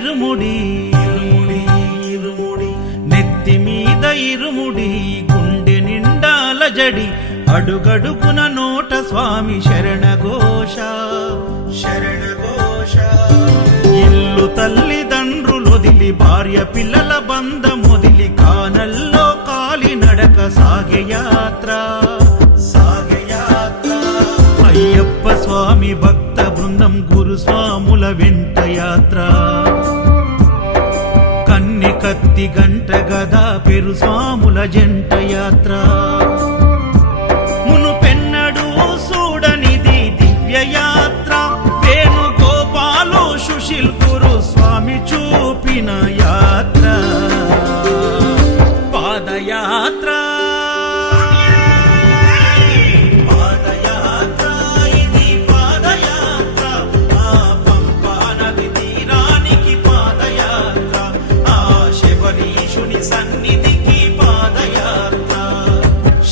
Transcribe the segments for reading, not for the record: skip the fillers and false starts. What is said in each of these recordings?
ఇరుముడి ఇరుముడి ఇరుముడి నెత్తి మీద ఇరుముడి గుండె నిండాల జడి అడుగడుగున నోట స్వామి శరణఘోష శరణఘోష ఇల్లు తల్లిదండ్రులొదిలి భార్య పిల్లల బంధమొదిలి కానల్లో కాలి నడక సాగే యాత్ర సాగే యాత్ర అయ్యప్ప స్వామి భక్త బృందం గురుస్వాముల వెంట యాత్ర కన్నె కత్తి గంట గదా పెరు స్వాముల జంట యాత్ర మునుపెన్నడూ చూడనిది దివ్య యాత్ర వేణుగోపాలు సుశీల్ గురు స్వామి చూపిన యాత్ర పాదయాత్ర సన్నిధికి పాదయాత్ర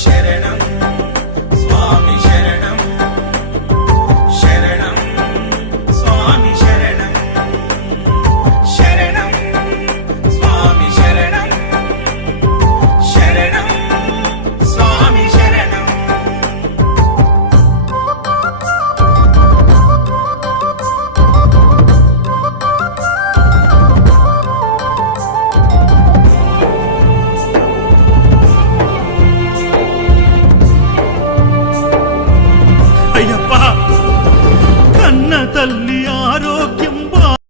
శరణం స్వామి శరణం శరణం స్వామి శరణం శరణం స్వామి శరణం శరణం స్వామి శరణం అయ్యప్ప కన్న తల్లి ఆరోగ్య